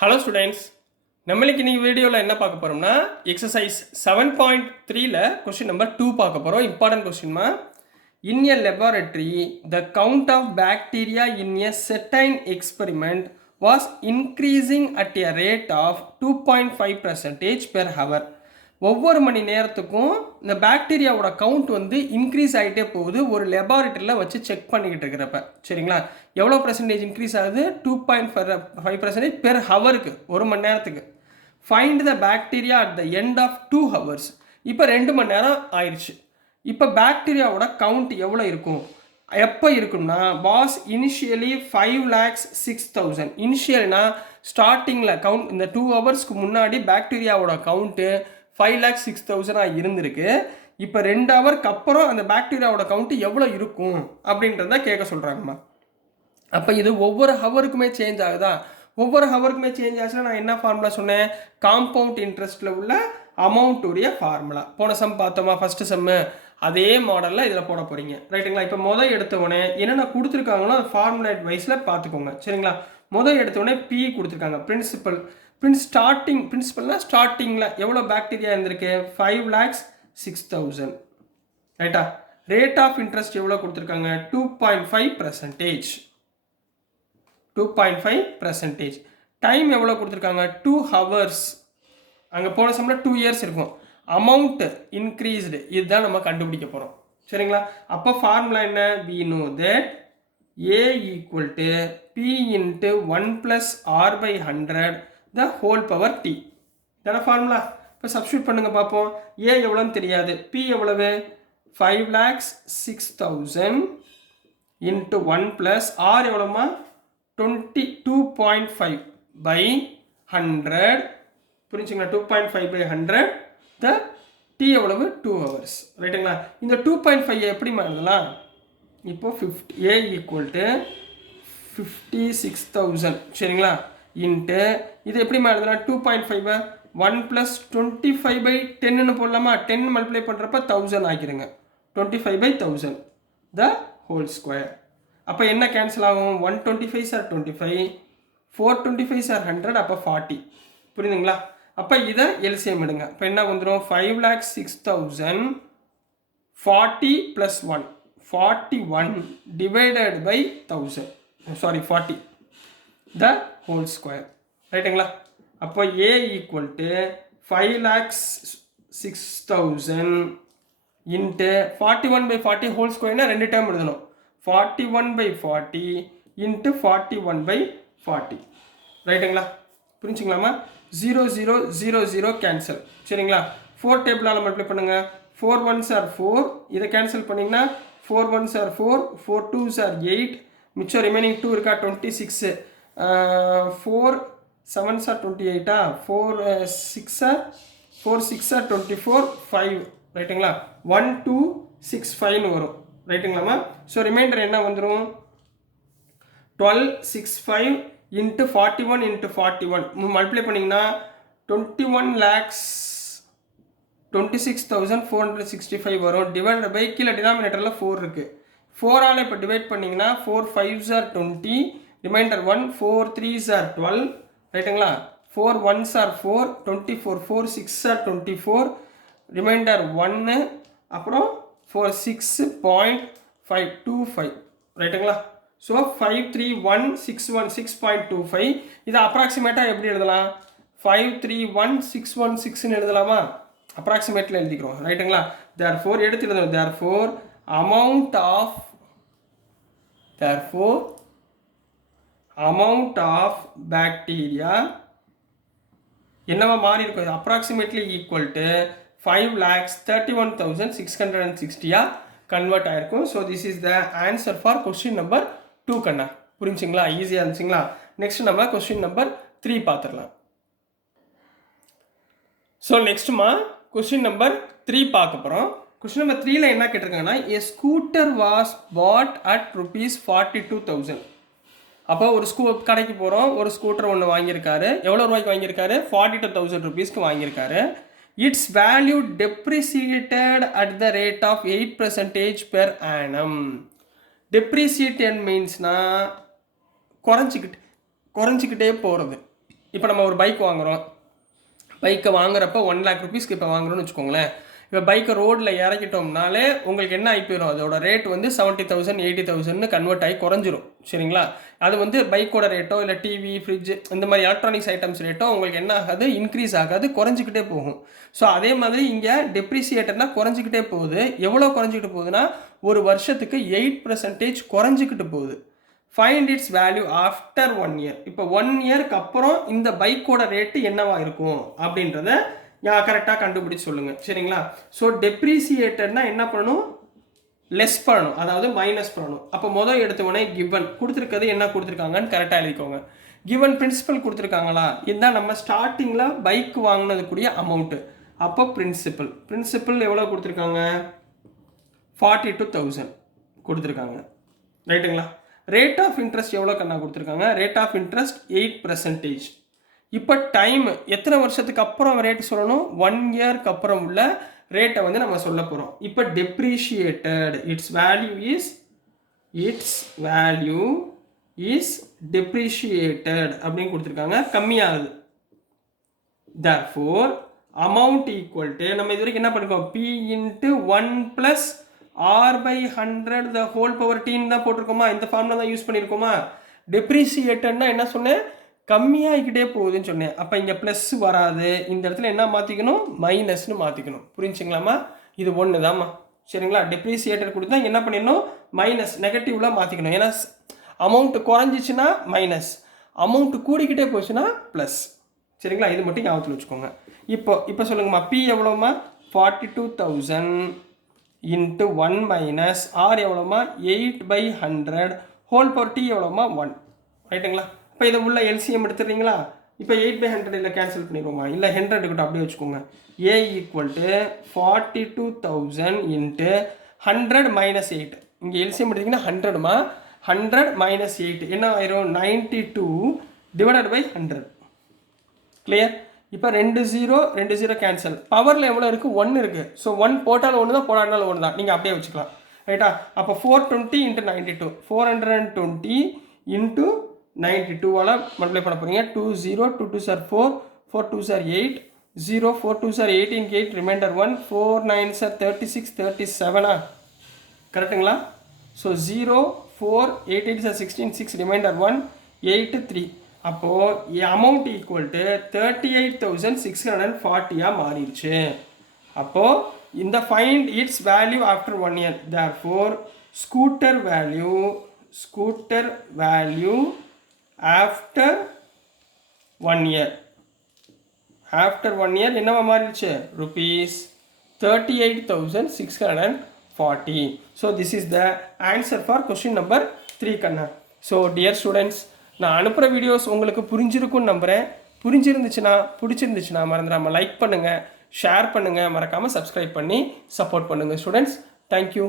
Hello students, நம்மளுக்கு இன்னைக்கு வீடியோவில் என்ன பார்க்க போகிறோம்னா எக்ஸசைஸ் 7.3ல கொஸ்டின் நம்பர் 2 பார்க்க போகிறோம். இம்பார்ட்டன்ட் கொஸ்டின்மா. In a laboratory the count of bacteria in a certain experiment was increasing at a rate of 2.5% per hour. ஒவ்வொரு மணி நேரத்துக்கும் இந்த பாக்டீரியாவோட கவுண்ட் வந்து இன்க்ரீஸ் ஆகிட்டே போகுது ஒரு லெபார்டரியில் வச்சு செக் பண்ணிக்கிட்டு இருக்கிறப்ப. சரிங்களா? எவ்வளோ பர்சன்டேஜ் இன்க்ரீஸ் ஆகுது? 2.5% பெர் ஹவருக்கு, ஒரு மணி நேரத்துக்கு. Find the bacteria at the end of 2 hours. இப்போ 2 மணி நேரம் ஆயிடுச்சு. இப்போ பாக்டீரியாவோட கவுண்ட் எவ்வளோ இருக்கும், எப்போ இருக்கும்னா வாஸ் இனிஷியலி 5,06,000. இனிஷியல்னா ஸ்டார்டிங்கில் கவுண்ட், இந்த 2 ஹவர்ஸ்க்கு முன்னாடி பாக்டீரியாவோட கவுண்ட்டு 5,06,000 இருந்திருக்கு. இப்போ 2 ஹவருக்கு அப்புறம் அந்த பாக்டீரியாவோட கவுண்ட்டு எவ்வளோ இருக்கும் அப்படின்றத கேட்க சொல்கிறாங்கம்மா. அப்போ இது ஒவ்வொரு ஹவருக்குமே சேஞ்ச் ஆகுதா? ஒவ்வொரு ஹவருக்குமே சேஞ்ச் ஆச்சுன்னா நான் என்ன ஃபார்முலா சொன்னேன்? காம்பவுண்ட் இன்ட்ரெஸ்ட்டில் உள்ள அமௌண்ட்டுடைய ஃபார்முலா. போன சம் பார்த்தோமா, ஃபஸ்ட்டு சம்மு, அதே மாடலில் இதில் போட போகிறீங்க. ரைட்டுங்களா? இப்போ முதல் எடுத்தவொடனே என்னென்ன கொடுத்துருக்காங்களோ அது ஃபார்முலேட் வைஸில் பார்த்துக்கோங்க. சரிங்களா? முதல் எடுத்தவொடனே பி கொடுத்துருக்காங்க, பிரின்சிபல். பிரின்சிபல்னா ஸ்டார்டிங்கில் எவ்வளோ பாக்டீரியா இருந்திருக்கு? 5,06,000. ரைட்டா? ரேட் ஆஃப் இன்ட்ரெஸ்ட் எவ்வளோ கொடுத்துருக்காங்க? 2.5%. 2.5%. டைம் எவ்வளோ கொடுத்துருக்காங்க? 2 ஹவர்ஸ். அங்கே போன சமயம் 2 இயர்ஸ் இருக்கும். அமௌண்ட் இன்க்ரீஸ்டு, இதுதான் நம்ம கண்டுபிடிக்க போகிறோம். சரிங்களா? அப்போ ஃபார்முலா என்ன? we know that A equal to P into 1 plus R by 100 the whole power T. இதான ஃபார்முலா. இப்போ சப்ஸ்டியூட் பண்ணுங்க பார்ப்போம். A எவ்வளோன்னு தெரியாது, P எவ்வளவு? 5,06,000 into 1 plus R எவ்வளோமா? 22.5 by 100. புரிஞ்சுங்களா? 2.5 by 100. த T எவ்வளவு? 2 ஹவர்ஸ். ரைட்டுங்களா? இந்த 2.5 எப்படி எழுதலாம்? இப்போ A ஈக்குவல் டு 56,000. சரிங்களா? இன்ட்டு இது எப்படி எழுதலாம்? 2.5 1 ப்ளஸ் 25 by 10ன்னு போடலாமா? 10 மல்டிப்ளை பண்ணுறப்ப 1000 ஆக்கிடுங்க. 25 by 1000 த ஹோல் ஸ்கொயர். அப்போ என்ன கேன்சல் ஆகும்? 125 சார் 25, 425 சார் 100, அப்போ 40. புரியுதுங்களா? அப்போ இதை எல்சிஎம் எடுங்க. இப்போ என்ன வந்துடும்? 5,06,000 40 + 1 41 divided by 1000, sorry 40 the whole square. ரைட்டுங்களா? அப்போ A equal to 5,06,000 into 41 by 40 whole ஸ்கொயர்னா 2 டேர்ம் எழுதணும். 41 by 40 இன்ட்டு 41 by 40. ரைட்டுங்களா? புரிஞ்சுங்களாமா? 0 0 0 0 கேன்சல். சரிங்களா? 4 டேபிளால் மல்டிப்ளை பண்ணுங்க. 4 1s are 4, இதை கேன்சல் பண்ணிங்கன்னா 4 1s are 4, 4 2s are 8, மிச்சம் ரிமைனிங் 2 இருக்கா? 26. 4 7s are 28. 4 6 are 24, 5. ரைட்டுங்களா? 1 2 6 5ன்னு வரும். ரைட்டுங்களாமா? ஸோ ரிமைண்டர் என்ன வந்துடும்? 12 6 5 இன்ட்டு 41 இன்ட்டு 41 மல்டிப்ளை பண்ணிங்கன்னா 21,26,465 வரும். டிவைட் பை கீழே டினாமினேட்டரில் 4 இருக்குது. 4ஆல் இப்போ டிவைட் பண்ணிங்கன்னா 4 5s are 20, reminder 1, 4 3s are 12. ரைட்டுங்களா? 4 1s are 4, 24, 4 6 are 24, ரிமைண்டர் 1, அப்புறம் 4 6.525. ரைட்டுங்களா? ஸோ 53161 6.25. இதை அப்ராக்சிமேட்டாக எப்படி எழுதலாம்? 531,616ன்னு எழுதலாமா? அப்ராக்சிமேட்டில் எழுதிக்கிறோம். ரைட்டுங்களா? தேர்ஃபோர் எடுத்து எழுதணும். தேர்ஃபோர் அமௌண்ட் ஆஃப் பாக்டீரியா என்னவா மாறி இருக்கும்? அப்ராக்சிமேட்லி ஈக்குவல் டு 5,31,660 கன்வெர்ட் ஆயிருக்கும். So this is the answer for question number 2 கண்ணா. புரிஞ்சுங்களா? ஈஸியாக இருந்துச்சுங்களா? நெக்ஸ்ட் நம்ம கொஸ்டின் நம்பர் 3 பார்த்துடலாம். ஸோ நெக்ஸ்ட்டுமா கொஸ்டின் நம்பர் 3 பார்க்க போகிறோம். கொஸ்டின் நம்பர் 3ல என்ன கேட்டிருக்காங்கன்னா, எ ஸ்கூட்டர் வாஸ் பாட் அட் ₹42,000. அப்போ ஒரு கடைக்கு போகிறோம், ஒரு ஸ்கூட்டர் ஒன்று வாங்கியிருக்காரு. எவ்வளோ ரூபாய்க்கு வாங்கியிருக்காரு? ₹42,000 வாங்கியிருக்காரு. Its value depreciated at the rate of 8% per annum. Depreciated மீன்ஸ்னா குறைஞ்சிக்கிட்டே போகிறது. இப்போ நம்ம ஒரு பைக் வாங்குகிறோம், பைக்கை வாங்குறப்ப 1 lakh rupeesக்கு இப்போ வாங்குறோம்னு வச்சுக்கோங்களேன். இப்போ பைக்கை ரோட்டில் இறக்கிட்டோம்னாலே உங்களுக்கு என்ன ஆகி போயிடும், அதோட ரேட் வந்து 70,000 80,000 கன்வெர்ட் ஆகி குறைஞ்சிரும். சரிங்களா? அது வந்து பைக்கோட ரேட்டோ இல்லை டிவி ஃப்ரிட்ஜ் இந்த மாதிரி எலக்ட்ரானிக்ஸ் ஐட்டம்ஸ் ரேட்டோ உங்களுக்கு என்ன ஆகாது, இன்க்ரீஸ் ஆகாது, குறைஞ்சிக்கிட்டே போகும். ஸோ அதே மாதிரி இங்கே டெப்ரிசியேட்டர்னா குறைஞ்சிக்கிட்டே போகுது. எவ்வளோ குறைஞ்சிக்கிட்டு போகுதுன்னா ஒரு வருஷத்துக்கு 8% குறைஞ்சிக்கிட்டு போகுது. Find its value after 1 year. இப்போ 1 yearக்கு அப்புறம் இந்த பைக்கோட ரேட்டு என்னவா இருக்கும் அப்படின்றத கரெக்டாக கண்டுபிடிச்சு சொல்லுங்கள். சரிங்களா? ஸோ டெப்ரிசியேட்டர்னா என்ன பண்ணணும், லெஸ் பண்ணணும், அதாவது மைனஸ் பண்ணணும். அப்போ முதல் எடுத்தவொடனே கிவன் கொடுத்துருக்கிறது என்ன கொடுத்துருக்காங்கன்னு கரெக்டாக எழுதிக்கோங்க. கிவன் பிரின்சிபல் கொடுத்துருக்காங்களா, இதுதான் நம்ம ஸ்டார்டிங்கில் பைக் வாங்கினதுக்குரிய அமௌண்ட்டு. அப்போ பிரின்சிபல் எவ்வளோ கொடுத்துருக்காங்க, 42,000 கொடுத்துருக்காங்க. ரைட்டுங்களா? ரேட் ஆஃப் இன்ட்ரெஸ்ட் எவ்வளோ கண்ணா கொடுத்துருக்காங்க, ரேட் ஆஃப் இன்ட்ரெஸ்ட் 8%. இப்போ டைம் எத்தனை வருஷத்துக்கு அப்புறம் ரேட் சொல்லணும், 1 yearக்கு அப்புறம் உள்ள ரேட்டை வந்து நம்ம சொல்ல போகிறோம். இப்போ deprecated it's value is deprecated அப்படின்னு கொடுத்துருக்காங்க, கம்மியாகுது. therefore amount equal to நம்ம இது வரைக்கும் என்ன பண்ணிருக்கோம், p into 1 plus r by 100 the whole power t தான் போட்டிருக்கோமா, இந்த ஃபார்முலா தான் யூஸ் பண்ணியிருக்கோமா. டெப்ரிசியேட்டட்னா என்ன சொன்னேன், கம்மியாகிக்கிட்டே போகுதுன்னு சொன்னேன். அப்போ இங்கே ப்ளஸ் வராது, இந்த இடத்துல என்ன மாற்றிக்கணும், மைனஸ்னு மாற்றிக்கணும். புரிஞ்சுங்களாம்மா? இது ஒன்று தாம்மா. சரிங்களா? டெப்ரிசியேட்டர் கொடுத்தா என்ன பண்ணிடணும், மைனஸ் நெகட்டிவ்லாம் மாற்றிக்கணும். ஏன்னா அமௌண்ட்டு குறைஞ்சிச்சுன்னா மைனஸ், அமௌண்ட்டு கூடிக்கிட்டே போச்சுன்னா ப்ளஸ். சரிங்களா? இது மட்டும் ஞாபகத்தில் வச்சுக்கோங்க. இப்போ சொல்லுங்கம்மா, பி எவ்வளோம்மா, 42,000 இன்ட்டு 1 மைனஸ் ஆர் எவ்வளோம்மா, 8/100 ஹோல் பவர் டி எவ்வளோம்மா, 1. ரைட்டுங்களா? இப்போ இதை உள்ள எல்சிஎம் எடுத்துடுறீங்களா? இப்போ 8/100 இல்லை கேன்சல் பண்ணிடுவோமா, இல்லை 100 கிட்ட அப்படியே வச்சுக்கோங்க. ஏ ஈக்குவல் டு 42,000 இன்ட்டு 100 மைனஸ் 8. இங்கே எல்சிஎம் எடுத்திங்கன்னா 100மா, 100 மைனஸ் 8 என்ன ஆயிரும், 92 டிவைடட் பை 100. கிளியர்? இப்போ 2 0 கேன்சல். பவரில் எவ்வளோ இருக்குது, 1 இருக்குது. ஸோ 1 போட்டாலும் 1 தான், போடாட்டாலும் 1 தான். நீங்கள் அப்படியே வச்சுக்கலாம். ரைட்டா? அப்போ 420 இன்ட்டு 92, 420 இன்ட்டு 92வால் மல்டிப்ளை பண்ண போகிறீங்க. 2 0 2 2 sir 4 4 2 sir 8 0 4 2 sir 18 8 remainder 1 4 9 sir 36 37. கரெக்டுங்களா? So 0 4 8 8 sir 16 6 remainder 1 8 3. அப்போது அமௌண்ட் ஈக்குவல் டு 38,640 மாறிடுச்சு. அப்போது இந்த find its value after 1 year. therefore scooter value after 1 year. After 1 year என்னவா மாறிடுச்சு, rupees 38,640. So this is the answer for question number 3 கண்ணா. So dear students, நான் அனுப்புகிற வீடியோஸ் உங்களுக்கு புரிஞ்சிருக்குன்னு நம்புகிறேன். பிடிச்சிருந்துச்சுன்னா மறந்துடாமல் லைக் பண்ணுங்கள், ஷேர் பண்ணுங்கள், மறக்காமல் சப்ஸ்கிரைப் பண்ணி சப்போர்ட் பண்ணுங்கள் ஸ்டூடெண்ட்ஸ். தேங்க்யூ.